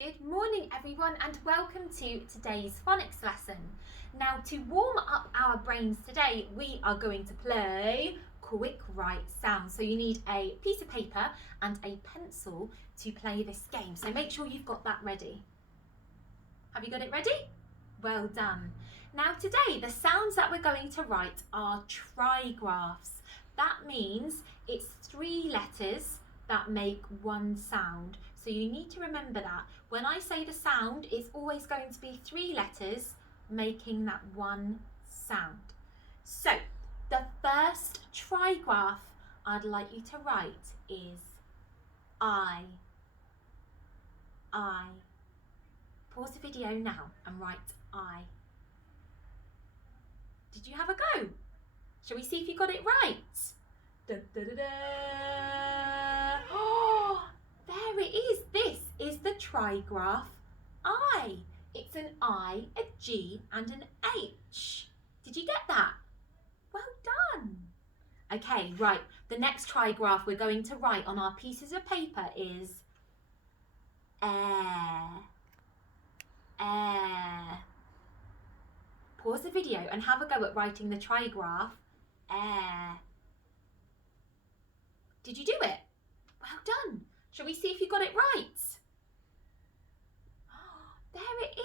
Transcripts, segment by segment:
Good morning everyone and welcome to today's phonics lesson. Now to warm up our brains today we are going to play quick write sounds. So you need a piece of paper and a pencil to play this game. So make sure you've got that ready. Have you got it ready? Well done. Now today the sounds that we're going to write are trigraphs. That means it's 3 letters that make one sound. So you need to remember that. When I say the sound, it's always going to be 3 letters making that one sound. So the first trigraph I'd like you to write is I. Pause the video now and write I. Did you have a go? Shall we see if you got it right? Da, da, da, da. Oh, there it is. This is the trigraph I. It's an I, a G and an H. Did you get that? Well done. Okay, right. The next trigraph we're going to write on our pieces of paper is air. Air. Pause the video and have a go at writing the trigraph air. Did you do it? Well done. Shall we see if you got it right? There it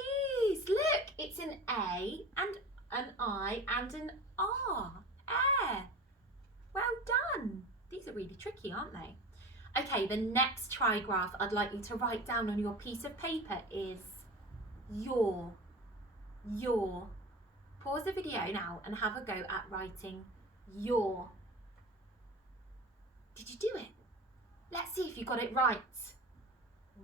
is. Look, it's an A and an I and an R. Air. Well done. These are really tricky, aren't they? Okay, the next trigraph I'd like you to write down on your piece of paper is your. Your. Pause the video now and have a go at writing your. Did you do it? Let's see if you got it right.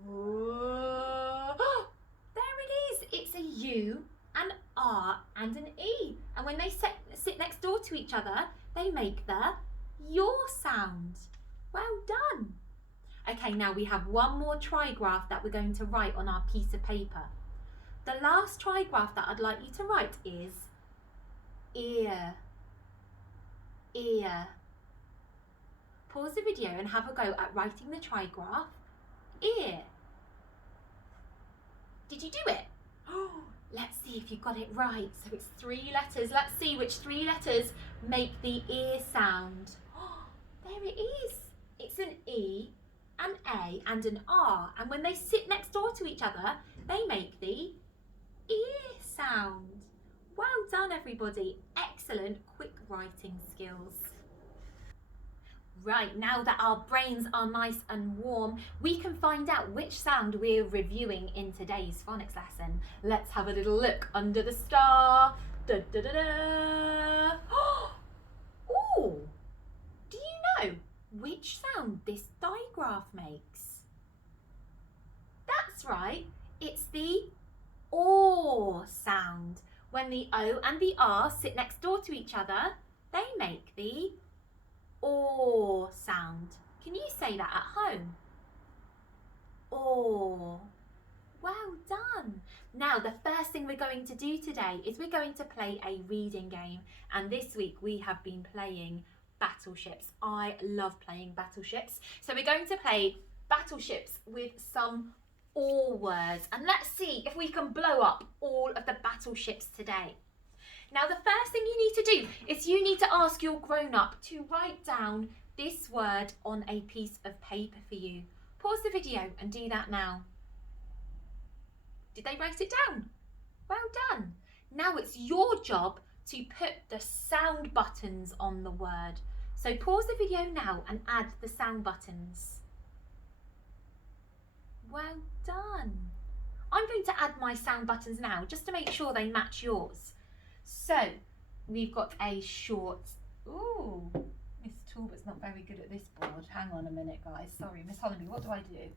Oh, there it is. It's a U, an R and an E. And when they sit next door to each other, they make the your sound. Well done. Okay, now we have one more trigraph that we're going to write on our piece of paper. The last trigraph that I'd like you to write is ear. Ear. Pause the video and have a go at writing the trigraph ear. Did you do it? Oh, let's see if you got it right. So it's 3 letters. Let's see which 3 letters make the ear sound. Oh, there it is. It's an E, an A and an R. And when they sit next door to each other, they make the ear sound. Well done everybody. Excellent quick writing skills. Right, now that our brains are nice and warm, we can find out which sound we're reviewing in today's phonics lesson. Let's have a little look under the star. Da, da, da, da. Oh, do you know which sound this digraph makes? That's right, it's the OR sound. When the O and the R sit next door to each other, they make the OR sound. Can you say that at home? OR. Well done. Now the first thing we're going to do today is we're going to play a reading game, and this week we have been playing battleships. I love playing battleships. So we're going to play battleships with some OR words, and let's see if we can blow up all of the battleships today. Now the first thing you need to do is you need to ask your grown-up to write down this word on a piece of paper for you. Pause the video and do that now. Did they write it down? Well done. Now it's your job to put the sound buttons on the word. So pause the video now and add the sound buttons. Well done. I'm going to add my sound buttons now just to make sure they match yours. So we've got a short, ooh, Miss Talbot's not very good at this board. Hang on a minute guys, sorry, Miss Holland, what do I do?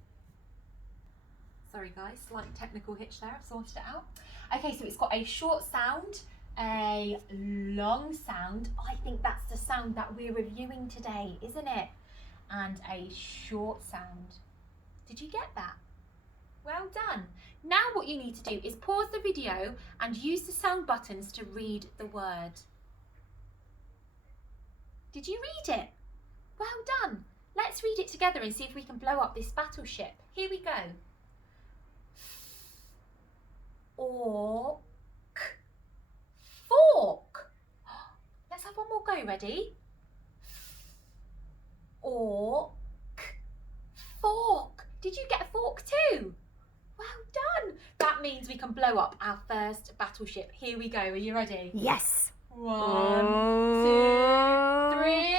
Sorry guys, slight technical hitch there, I've sorted it out. Okay, so it's got a short sound, a long sound. I think that's the sound that we're reviewing today, isn't it? And a short sound. Did you get that? Well done. Now what you need to do is pause the video and use the sound buttons to read the word. Did you read it? Well done. Let's read it together and see if we can blow up this battleship. Here we go. go. Ready? Fork. Fork. Did you get a fork too? Well done. That means we can blow up our first battleship. Here we go. Are you ready? Yes. 1, 2, 3.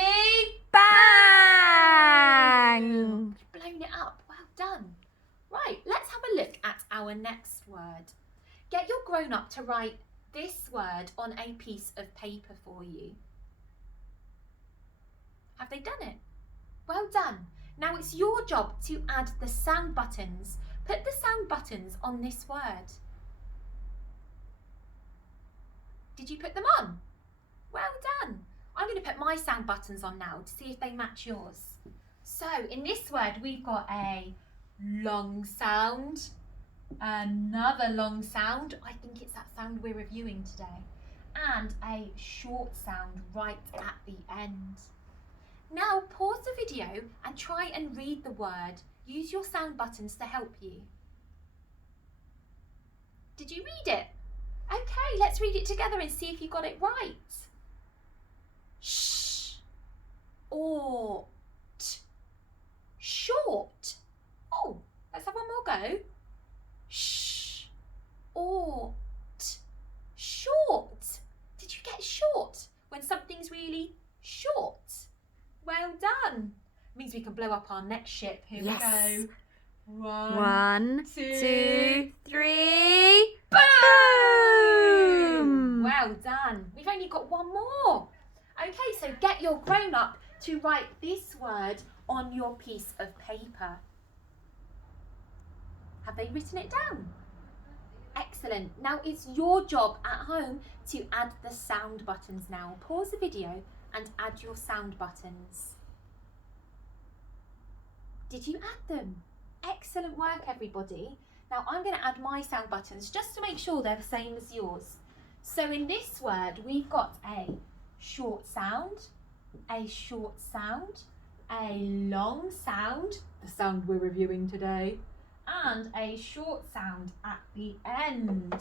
Bang! You've blown it up. Well done. Right, let's have a look at our next word. Get your grown-up to write this word on a piece of paper for you. Have they done it? Well done. Now it's your job to add the sound buttons. Put the sound buttons on this word. Did you put them on? Well done. I'm going to put my sound buttons on now to see if they match yours. So in this word we've got a long sound, another long sound, I think it's that sound we're reviewing today, and a short sound right at the end. Now pause the video and try and read the word. Use your sound buttons to help you. Did you read it? Okay, let's read it together and see if you got it right. Sh, ought, short. Oh, let's have one more go. Sh, ought, short. Did you get short when something's really short? Well done. Means we can blow up our next ship. Here we go. 1, 2, 3. Boom! Well done. We've only got one more. Okay, so get your grown-up to write this word on your piece of paper. Have they written it down? Excellent. Now it's your job at home to add the sound buttons now. Pause the video and add your sound buttons. Did you add them? Excellent work, everybody. Now I'm going to add my sound buttons just to make sure they're the same as yours. So in this word, we've got a short sound, a long sound, the sound we're reviewing today, and a short sound at the end.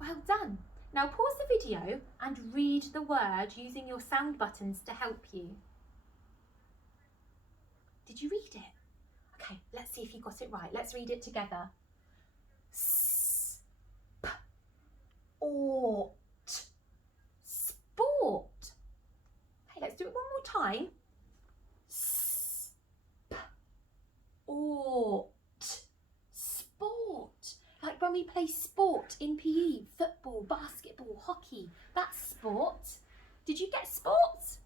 Well done. Now pause the video and read the word using your sound buttons to help you. Did you read it? Okay, let's see if you got it right. Let's read it together. Ought, sport. Okay, let's do it one more time. Ought, sport. Like when we play sport in PE, football, basketball, hockey, that's sport. Did you get sport?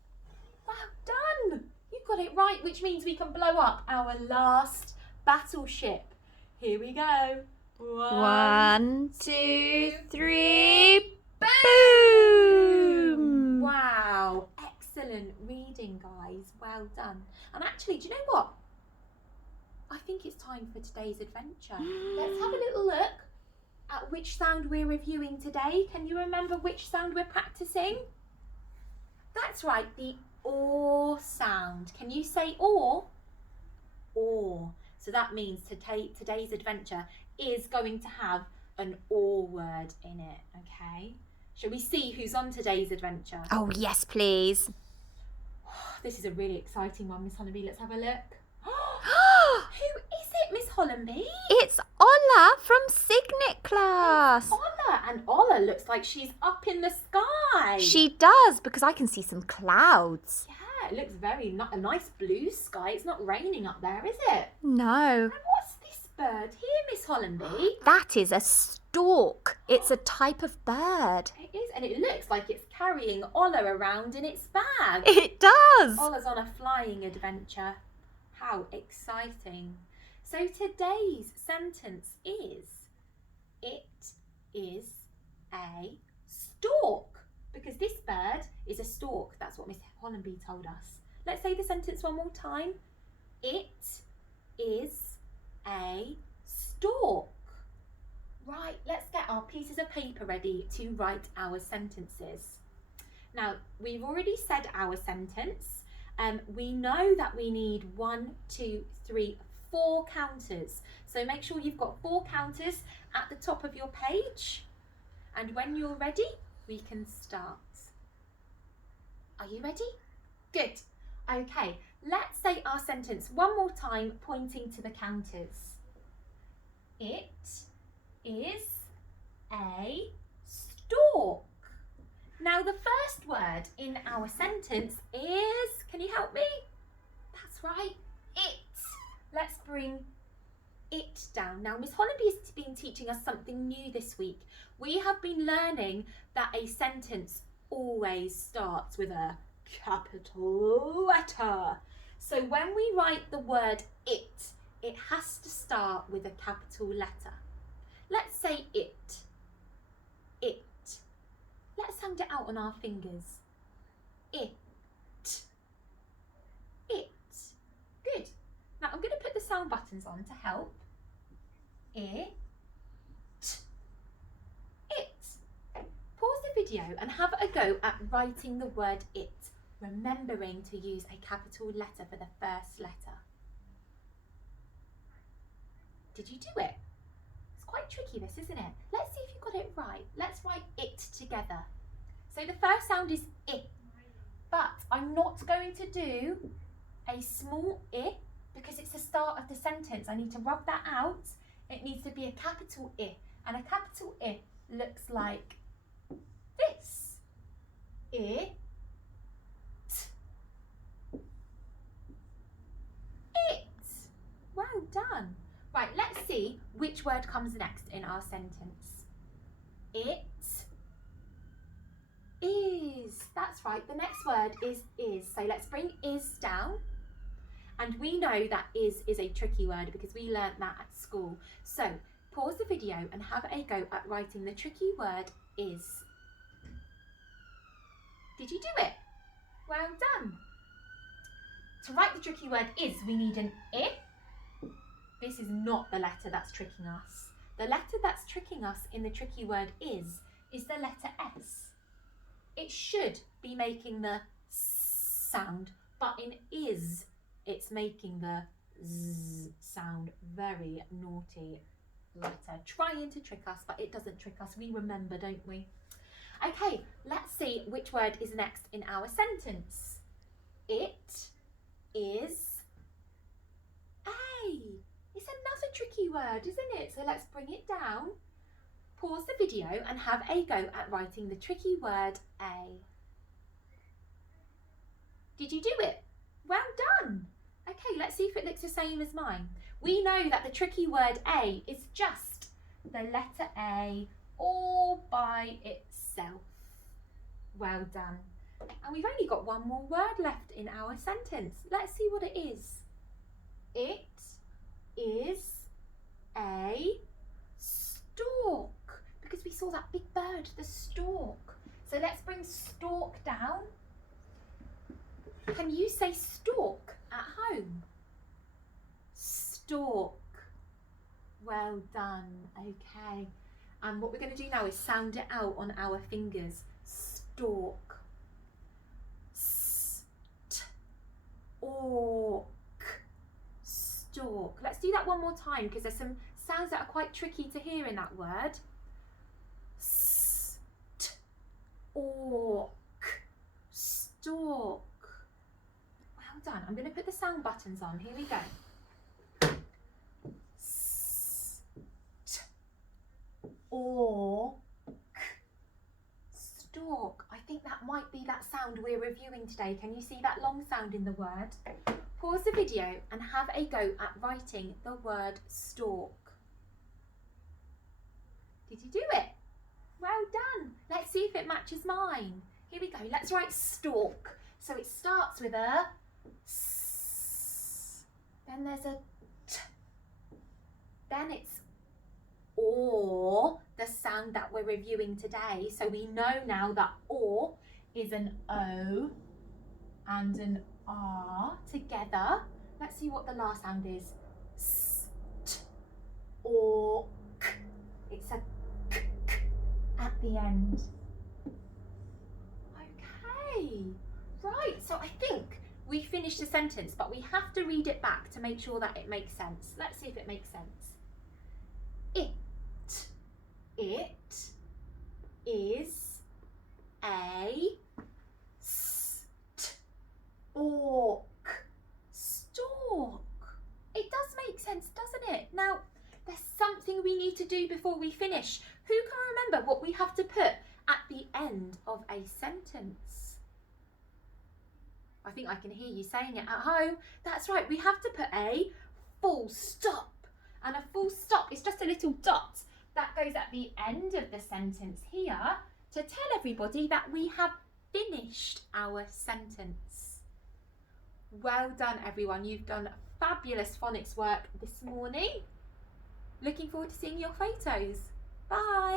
Well done. You got it right, which means we can blow up our last battleship. Here we go. 1, 2, 3. Boom! Wow, excellent reading, guys. Well done. And actually, do you know what? I think it's time for today's adventure. Let's have a little look at which sound we're reviewing today. Can you remember which sound we're practicing? That's right, the or sound. Can you say or? Or. So that means today's adventure is going to have an or word in it, okay? Shall we see who's on today's adventure? Oh, yes, please. This is a really exciting one, Miss Hollenby. Let's have a look. Who is it, Miss Hollenby? It's Ola from Signet class. Ola, and Ola looks like she's up in the sky. She does, because I can see some clouds. Yeah, it looks a nice blue sky. It's not raining up there, is it? No. And what's this bird here, Miss Hollenby? That is a stork. It's a type of bird. It is, and it looks like it's carrying Ola around in its bag. It does. Ola's on a flying adventure. How exciting. So today's sentence is, it is a stork, because this bird is a stork. That's what Miss Hollenby told us. Let's say the sentence one more time. It is a stork. Right, let's get our pieces of paper ready to write our sentences. Now, we've already said our sentence. We know that we need 1, 2, 3, 4 counters. So make sure you've got 4 counters at the top of your page. And when you're ready, we can start. Are you ready? Good. Okay, let's say our sentence one more time, pointing to the counters. It is a stork. Now the first word in our sentence is, can you help me? That's right, it. Let's bring it down. Now Miss Hollanby has been teaching us something new this week. We have been learning that a sentence always starts with a capital letter. So when we write the word it has to start with a capital letter. Let's say it. It. Let's sound it out on our fingers. It. It. Good. Now I'm going to put the sound buttons on to help. It. It. Pause the video and have a go at writing the word it, remembering to use a capital letter for the first letter. Did you do it? It's quite tricky this, isn't it? Let's see if you got it right. Let's write it together. So the first sound is I, but I'm not going to do a small I because it's the start of the sentence. I need to rub that out. It needs to be a capital I, and a capital I looks like this. It. It. Well done. Right, let's see which word comes next in our sentence. It is. That's right, the next word is. So let's bring is down. And we know that is a tricky word because we learnt that at school. So pause the video and have a go at writing the tricky word is. Did you do it? Well done. To write the tricky word is, we need an I. This is not the letter that's tricking us. The letter that's tricking us in the tricky word is the letter S. It should be making the S sound, but in is, it's making the Z sound. Very naughty letter. Trying to trick us, but it doesn't trick us. We remember, don't we? Okay, let's see which word is next in our sentence. It is a. It's another tricky word, isn't it? So let's bring it down. Pause the video and have a go at writing the tricky word a. Did you do it? Well done. Okay, let's see if it looks the same as mine. We know that the tricky word a is just the letter A all by itself. Well done. And we've only got one more word left in our sentence. Let's see what it is. It is a stork, because we saw that big bird, the stork. So let's bring stork down. Can you say stork at home? Stork. Well done. Okay. And what we're going to do now is sound it out on our fingers. Stork. Ork. Stork. Let's do that one more time because there's some sounds that are quite tricky to hear in that word. Ork. Stork. Well done. I'm going to put the sound buttons on. Here we go. Ork. Stork. I think that might be that sound we're reviewing today. Can you see that long sound in the word? Pause the video and have a go at writing the word stork. Did you do it? Well done. Let's see if it matches mine. Here we go. Let's write stork. So it starts with a S. Then there's a T. Then it's or, the sound that we're reviewing today. So we know now that or is an O and an R together. Let's see what the last sound is. St, or, k. It's a k, k at the end. Okay, right, so I think we finished the sentence, but we have to read it back to make sure that it makes sense. Let's see if it makes sense. It is a stork. sense, doesn't it? Now, there's something we need to do before we finish. Who can remember what we have to put at the end of a sentence? I think I can hear you saying it at home. That's right, we have to put a full stop. And a full stop is just a little dot that goes at the end of the sentence here to tell everybody that we have finished our sentence. Well done, everyone. You've done fabulous phonics work this morning. Looking forward to seeing your photos. Bye.